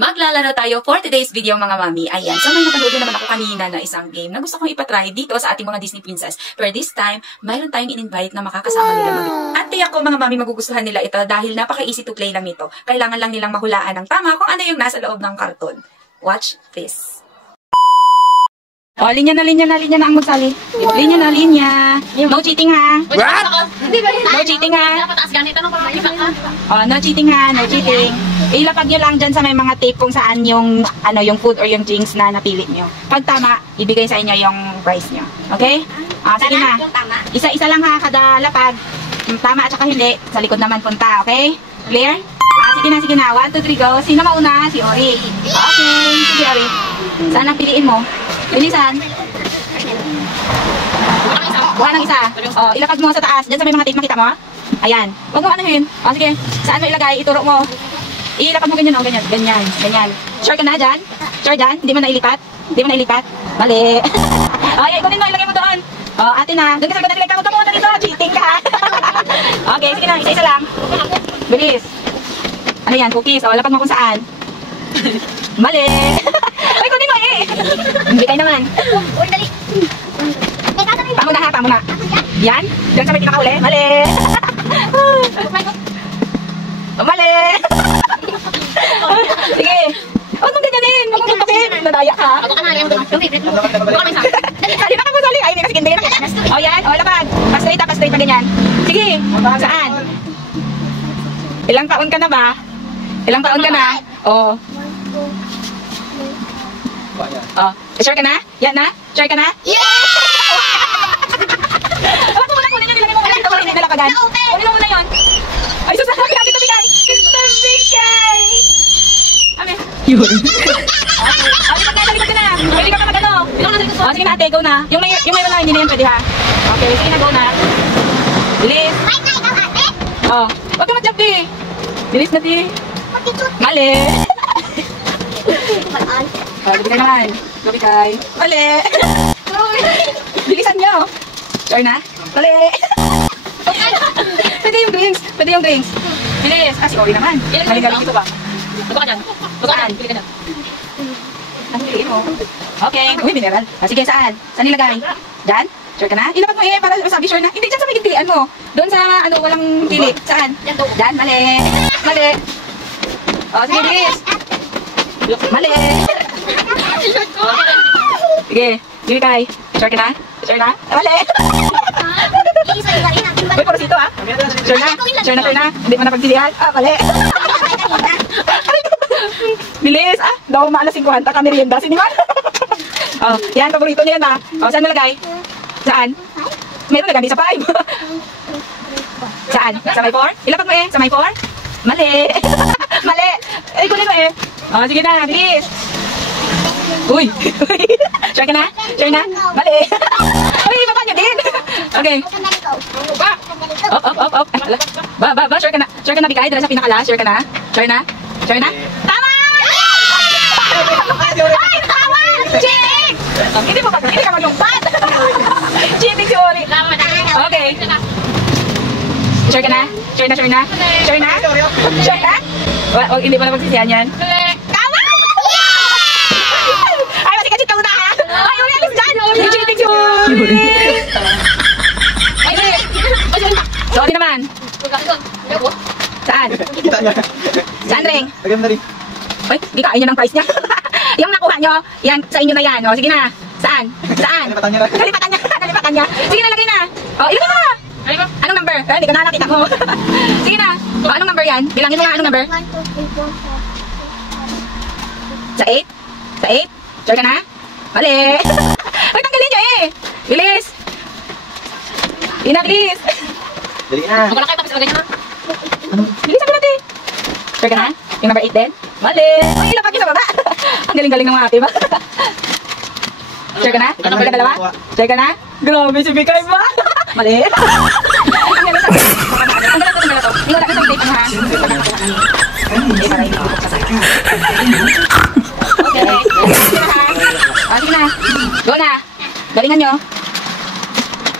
Maglalaro tayo for today's video mga mami. Ayan, so may napanood naman ako kanina na isang game na gusto kong ipatry dito sa ating mga Disney Princess. Pero this time, mayroon tayong in-invite na makakasama nila mag At tiyak ko mga mami magugustuhan nila ito dahil napaka-easy to play lang ito. Kailangan lang nilang mahulaan ng tama kung ano yung nasa loob ng karton. Watch this. Oh, linya na ang magsali. Linya na. No cheating ha. What? No cheating ha. Napataas ganito nung pagmamalik ka. Oh, no cheating ha, no cheating. Ilapag nyo lang dyan sa may mga tape kung saan yung yung food or yung drinks na napili nyo. Pag tama, ibigay sa inyo yung price nyo. Okay? Sige na. Isa-isa lang ha, kada lapag. Tama at saka hindi. Sa likod naman punta, okay? Clear? Sige na. 1, 2, 3, go. Sino mauna? Si Ori. Okay, sige Ori. Saan ang piliin mo? Bilisan. Buka ng isa. Oh, ilapag mo sa taas. Diyan sa may mga tape, makita mo? Ayan. Huwag mo anuhin. Oh, sige. Saan mo ilagay? Ituro mo. Ilapag mo ganyan, oh, ganyan. Sure ka na dyan? Sure dyan? Hindi mo nailipat? Mali. Oh, yeah, ikunin mo, ilagay mo doon. Oh, ate na. Doon ka sa likod na nilagay ka. Huwag ka muna dito. Cheating ka. Okay, sige na. Isa-isa lang. Bilis. Ano yan? Cookies. Oh, lapag mo kung saan. Mali. Ay, kunin mo eh. Hindi kayo naman. Pamo na. Yan. Diyan sa may pinakauli. Mali. Mali. Sige. Huwag mong ganyanin. Huwag mong bakit. Nadaya ka. Ako ka na yung favorite mo. Buka ng isa. Hindi na ka mo sali. Ay, hindi kasi hindi na. O yan. O, lapad. Pa-straight pa ganyan. Sige. Saan? Ilang taon ka na ba? O. Oh, sure ka na? Yan na? Sure ka na? Yeah! Huwag mo muna kunin yun. Nilagay mo muna ito. Kunin nalapagan. Kunin mo muna yun. Ay, susasabi natin ito bigay. Ito bigay. Ame. Yun. Lipat ka na. Pwede ka pa mag-ano. Oh, sige na ate, go na. Yung may wala, hindi na yan pwede ha. Okay, sige na, go na. Bilis. Oh, huwag ka mag-jump eh. Bilis na di. Mali. Oh, gabi ka naman. Gabi kay. Mali. Bilisan nyo. Sure na? Mali. Pwede yung drinks. Bilis. Si Ori naman. Galing dito ba? Buka ka dyan. Pili ka dyan. Ano piliin mo? Okay. Uy, mineral. Sige, saan? Saan nilagay? Dyan? Sure ka na? Ilapag mo para sabi sure na. Hindi, dyan sa may pilian mo. Doon sa, walang pili. Saan? Dyan, mali. Oh, sige, bilis. Mali. Sige kay. Sure ka na? Mali. Uy, porosito ah. Sure na. Hindi mo napagpilihan. Mali. Bilis daw maalas 50 ka merienda. Siniman. Oh, yan, paborito niya yan ah. Oh, saan nalagay? Saan? Meron nagandi sa 5. Saan? Sa may 4? Ilapag mo sa may 4? Mali. Ay, kunin mo Oh, sige na, bilis. Uy. Sure ka na? Mali. Uy, baba niyo din. Okay. Up. Ba, sure ka na bigay dala sa pinakala. Sure ka na? Tama! Ay, tama! Cheating! Hindi ka malungpat. Cheating si Ori. Okay. Sure ka na? Wag, hindi mo na magsisiyan yan. Tama! Ay, masikachit ka muna ha! Ay, Uri, alis dyan! Yung cheating si Uri! Sorry naman. Saan? Saan, Ring? Uy, di kain niya ng price niya. Yung nakuha nyo, yan, sa inyo na yan. O, sige na. Saan? Kalipatan niya. Sige na, lagay na. O, ilagay mo na. Anong number? Hindi ko na nakita mo. Sige na. O, anong number yan? Bilangin mo nga anong number. 1, 2, 3, 4, 5. Sa 8? Sure ka na? Mali. Uy, tanggalin nyo Bilis. Bilis. Dali na. Ako lang kayo tapos ilagay niya na. Bilisan ko natin. Sure ka na? Yung number 8 din? Mali. Uy, ilapag nyo sa baba. Ang galing-galing ng mga ate ba? Sure ka na? Number ka dalawa? Sure ka na? Grabe si Bikay ba? Mali. Ang galing sa to. Hindi wala ka sa tape mo ha. Okay. Sige na. Go na. Galingan nyo.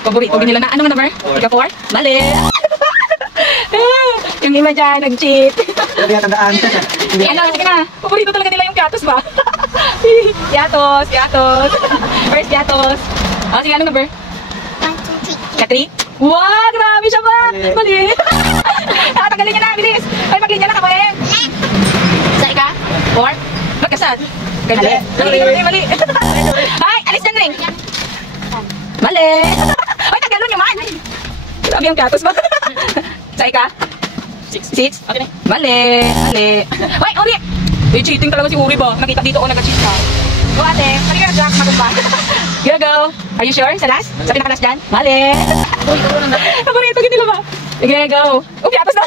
Paborito nila na. Anong number? Ika 4? Mali. Yung ba dyan? Nag-cheat. Hindi nga tandaan. Ano, sige na. Paborito talaga nila yung piatos ba? Piatos, piatos. First piatos. Oh, sige, anong number? 1, 2, 3. Wow, grabe siya ba? Mali. Nakatanggalin niya na, bilis. Ay, maglinya na ka, boy. Sa ika? 4? Magkasad? Mali. Mali. Ay, alis dyan ring. Mali. Ay, tagalon niyo man. Grabe ang piatos ba? Sa ika? 6? Okay na. Mali. Ay, Uri! Eh, cheating talaga si Uri ba? Nakita dito ako nag-cheat ka. Go ate, pari ka Jack, magumba. Go. Are you sure? Sa last? Sa pinaka-last dyan? Mali. Paborito nila ba? Sige, go. Oh, piatos na.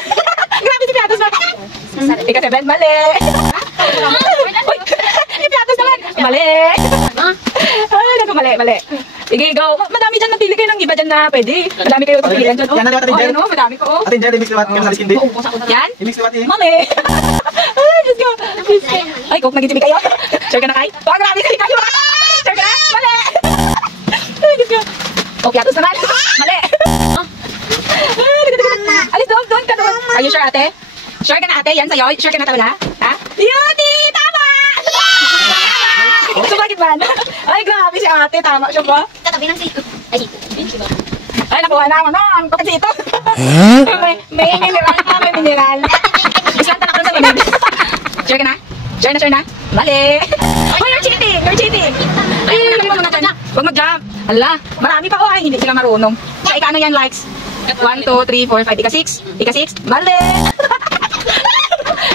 Grabe si piatos ba? Ika 7, mali. Uy, yung piatos naman. Mali. Ay, mali. Sige, go. Madami dyan, napili kayo ng iba dyan na pwede. Madami kayo pagpilihan dyan. Yan na natin, Angel. Ayun, madami ko. Ate Angel, i-mix liwat. Yung nalis hindi. Yan? I-mix liwat eh. Mali. Ay, Diyos ko. Ay, Coke, nag-itibig kayo. Sure ka na, Kai? Oh, grabe kayo kayo. Sure ka na? Mali. Ay, Diyos ko. Oh, piatos naman. Mali. Alis doon ka doon. Are you sure, ate? Sure ka na, ate? Yan sa'yo? Sure ka na talaga? Ha? Beauty! Tama! So, bakit man? Ay, grabe si ate. Tama siya ba? Tatabi ng sito. Ay, Ay, nakuha na ako nun. Bakit dito? May mineral na, may mineral. Isang tanak na sa minad. Sure ka na? Sure na? Mali. Oh, you're cheating. Ay, lagay mo muna dyan. Huwag mag-jump. Hala, marami pa. Oh, ay, hindi sila marunong. Sa ika, ano yan, likes? 1, 2, 3, 4, 5. Ika 6. Mali.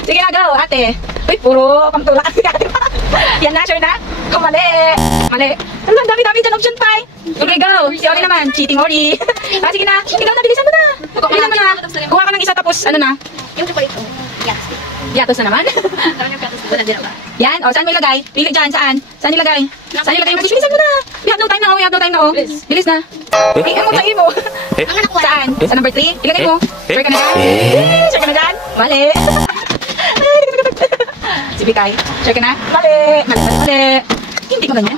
Sige na, go, ate. Uy, puro pamtulak. Yan na, sure na? Kung mali. Hala, dami-dami dyan option pa. Okay, go. Si Ori naman. Cheating Ori. Sige na. Ikaw na, bilisan mo na. Bilisan mo na. Kuha ka ng isa tapos, ano na? yung chocolate ko. Yes. Piatos na naman. Parang yung piatos. Wala din ba? Yan. O, saan mo ilagay? Pili dyan. Saan? Saan ilagay? Bilisan mo na. We have no time na, oh. Bilis na. Ano mo? Ang anak ko. Saan? Sa number 3? Ilagay mo. Sure ka na dyan? Sure ka na dyan? Mali. Si Bikay. Sure ka na? Mali. Hindi ko ganyan.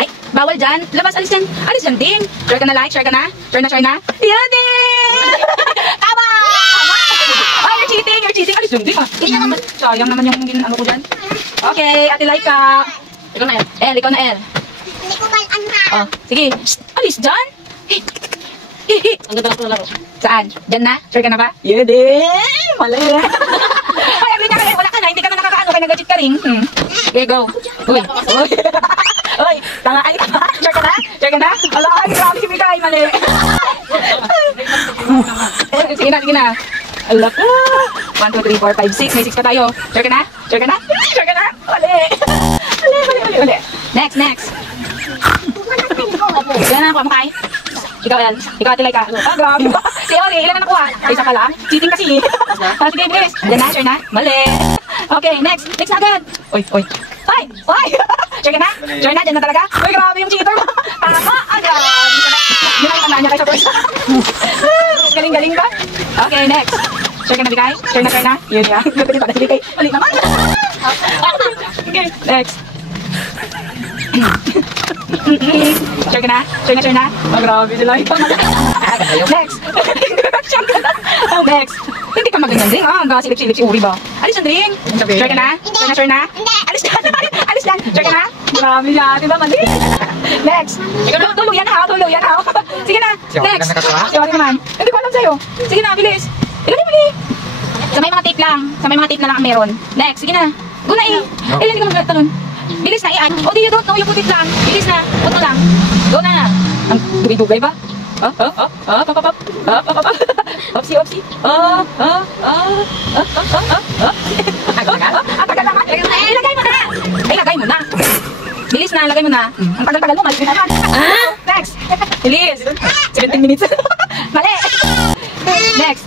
Ay, bawal dyan. Alis dyan din. Sure ka na, like? Sure ka na? Sure na? Yan din! Tama! Oh, you're cheating. Alis dyan din. Sayang naman yung ano ko dyan. Okay, ate Laika. Ikaw na yan. Ikaw na El. Hindi ko ba Oh, sige. Shh, alis dyan. Ang ganda lang ko na laro. Saan? Diyan na? Sure ka na ba? Yun din! Mali. Ay, agree na kayo. Wala ka na. Hindi ka na nakakaano. Kaya nag-cheat ka rin. Okay, go. Uy, tanga. Ay, sure ka na? Ala, ay, grabe si Mikay. Mali. Sige na. Ala ka. 1, 2, 3, 4, 5, 6. May 6 pa tayo. Sure ka na? Mali. Next. Yan na, kuha mo kay. Ikaw yan. Ikaw ate Laika. Grabe ba? Si Ori, ilan na nakuha? Ay, isa pala. Cheating kasi. Sige, bilis. Yan na, sure na? Mali. Okay, next na agad. Uy. Ay! Sure ka na? Sure na? Diyan na talaga? Uy, grabe yung cheater mo. Tama agad. Yun ang tanda niya kayo sa first. Galing ba? Okay, next. Sure ka na, Bikay? Sure na? Yun yan. Gagawin pa na si Bikay. Mali naman. Okay, next. Sure ka na? Oh, grabe sila. Next. Hindi ka maganyan din. Silip-silip si Uri ba? Alis yan din. Sure ka na? Alis dyan. Sure ka na? Grabe siya. Diba mali? Next. Tuluyan ha. Sige na. Next. Si Uri naman. Hindi ko alam sa'yo. Sige na, bilis. Ilagay mo ni. Sa may mga tape na lang ang meron. Next. Sige na. Go na eh. Hindi ka magtalon. Bilis na i-add. Oh, you don't know, you put it lang. Bilis na. Puto lang. Go na. Ang dugay-dugay ba? Opsi. Tagal naman. Ilagay mo na. Bilis na, lagay mo na. Ang tagal-tagal mo, mali naman. Next. Bilis. 17 minutes. Mali. Next.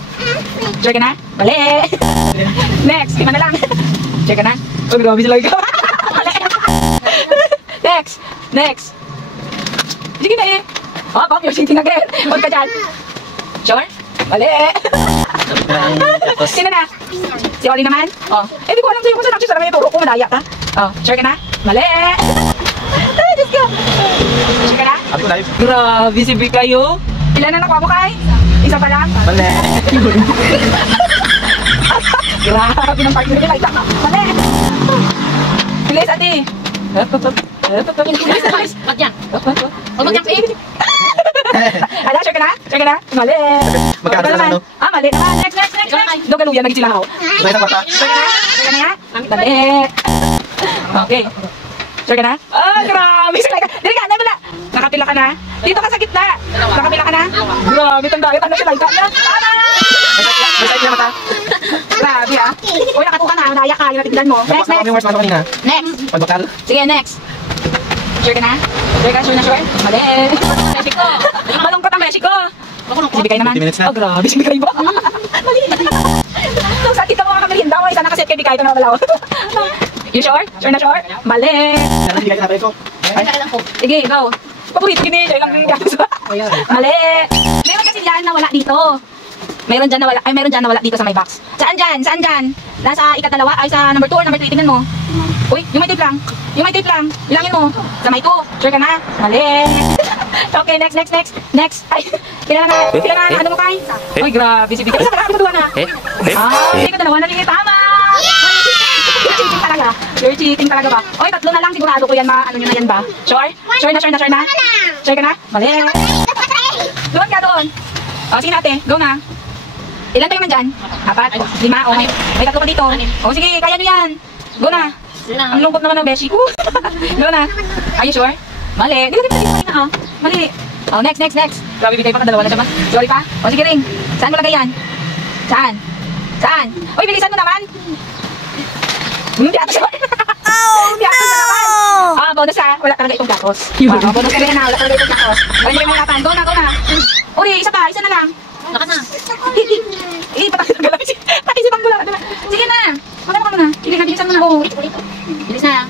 Sure ka na? Mali. Next. 5 na lang. Sure ka na? Oh, grabe sila ikaw. Next. Sige na eh. Pop, you're cheating again. Huwag ka dyan. Sure? Mali. Sino na? Si Oli naman? Oh. Hindi ko alam sa'yo kung saan actually sarang yung turo ko. Madaya ka. Oh, sure ka na? Mali. Ay, Diyos ko. Sure ka na? Ate ko live. Grabe si Bikayo. Ilan na nakuha mo kay? Isa pa lang? Mali. Grabe ng partner nila. Ito. Mali. Bilis, ate. Bilis, bilis. Ba't yan? Huwag mag-jump eh. Ala, sure ka na? Sure ka na? Mali. Magkano Ito na naman. ano? Ah, mali naman. Next, next, next, next. Doon galuyan, nagsilahaw. May isang bata. Sure ka na? Sure ka na nga? Mali. Okay. Sure ka na? Ah, grabe. Sure ka. Dili ka, nabala. Nakapila ka na? Dito ka sa gitna. Nakapila ka na? Grabe, tandaan. Ano sila? Tama! May side na mata. Grabe ah. Uy, nakatuka na. Naya ka. Yung natigdan mo. Next, Kami next. worst pasok kanina. Next. Pagbakal. Sige, next. Sure ka na? Sure ka? Sure na sure? Mali. Mexico. Malungkot ang Mexico. Sibigay naman. 20 minutes na. Oh, grabe. Sibigay ba? Mali. So, sa tita mo ka merienda mo. Isa nakaset kay Bigay. Ito na wala. You sure? Sure na sure? Mali. Yan ang bigay na ko. Sige, go. Paborito kini. Siya lang yung gatas. Mali. Meron kasi dyan na wala dito. Meron dyan na wala. Ay, meron dyan na wala dito sa my box. Saan dyan? Saan dyan? Nasa ikatalawa? Ay, sa number 2 or number 3. Tingnan mo. Uy, yung may tape lang. Yung may tape lang. Ilangin mo. Sa may 2. Sure ka na? Mali. Okay, next, next, next. Next. Ay, kailangan ano mo kay? Uy, grabe si Bigay. Isa ka na, na. Ah, hindi ka dalawa na rin. Tama! You're cheating talaga. You're cheating talaga ba? Uy, 3 na lang. Sigurado ko yan. Ano nyo na yan ba? Sure? Sure na, sure na, sure na? Sure ka na? Mali. Doon ka doon. O, sige natin. Go na. Ilan tayo man dyan? 4? 5? O, may 3 pa dito. O, sige, kaya nyo yan. Go na. Ang lungkot naman ng beshi ko. Go na. Are you sure? Mali. Di ba dito na ah? Mali. O, next, next, next. Grabe, Bigay pa. Dalawa na siya ba? Sorry pa. O, sige ring. Saan mo lagay yan? Saan? Saan? Uy, bilisan mo naman. Piatos naman. Piatos na naman. Ah, bonus ha. Wala talaga itong gatos. Bonus ka rin na. Wala talaga itong gatos. Wala hindi mo hirapan. Go na, go na. Uri, isa pa. Isa na lang. Lakas na. Patakit ang galaw. Pakisipang gulaw. Sige na. Magano ka muna. Bilisan mo na. Oh. Bilis na.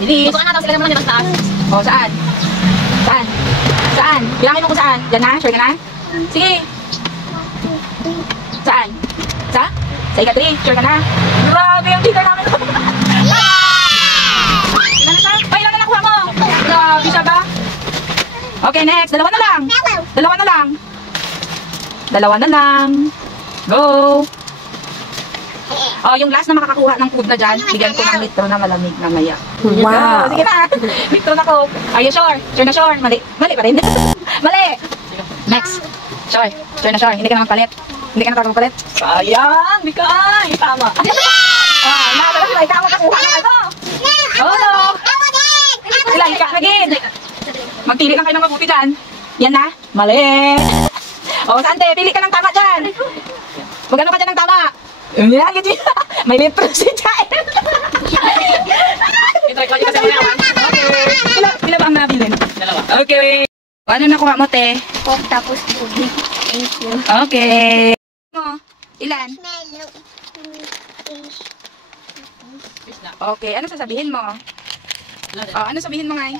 Bilis. Gusto ka na daw sila naman yung taas. Oh, saan? Saan? Saan? Bilangin mo kung saan. Diyan na? Sure ka na? Sige. Saan? Sa ikatri. Sure ka na? Grabe yung cheater namin. Ilan na siya? Ay, ilan na nakuha mo? Grabe siya ba? Okay, next. Dalawa na lang. Dalawa na lang. Dalawa na lang. Go! Oh, yung last na makakakuha ng food na dyan, bigyan ko ng litro na malamig na maya. Wow! Sige na! Litro na ko. Are you sure? Sure na sure? Mali. Mali pa rin. Mali! Next. Sure. Sure na sure. Hindi ka naman palit. Hindi ka nakakapalit. Sayang! Bigay! Tama. Ah, nakakala sila. Ikaw makakuha na ito. Oh, no! Sila, ikaw again. Magpili lang kayo ng mabuti dyan. Yan na. Mali! O, saan te? Pili ka ng tama dyan. Magano ka dyan ng tama? Yan, ganyan. May litro si Jael. Ito, ikaw yung kasi mga Okay. Pila ba ang nabilin? Dalawa. Okay. Ano nakuha mo, te? Coke tapos tubig. Thank you. Okay. Ilan? Okay, ano sasabihin mo? Oh, ano sabihin mo, ngay?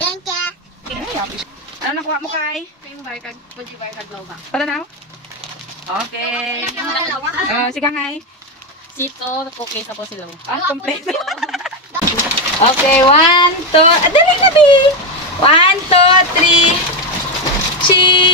Thank you. Ano nakuha mo, kay? Pwede ba yung glow ba? Para na? Okay. Sige, ngay. Sito, cookies, tapos sila. Ah, complete. Okay, 1, 2, dali na, B. 1, 2, 3. Cheese.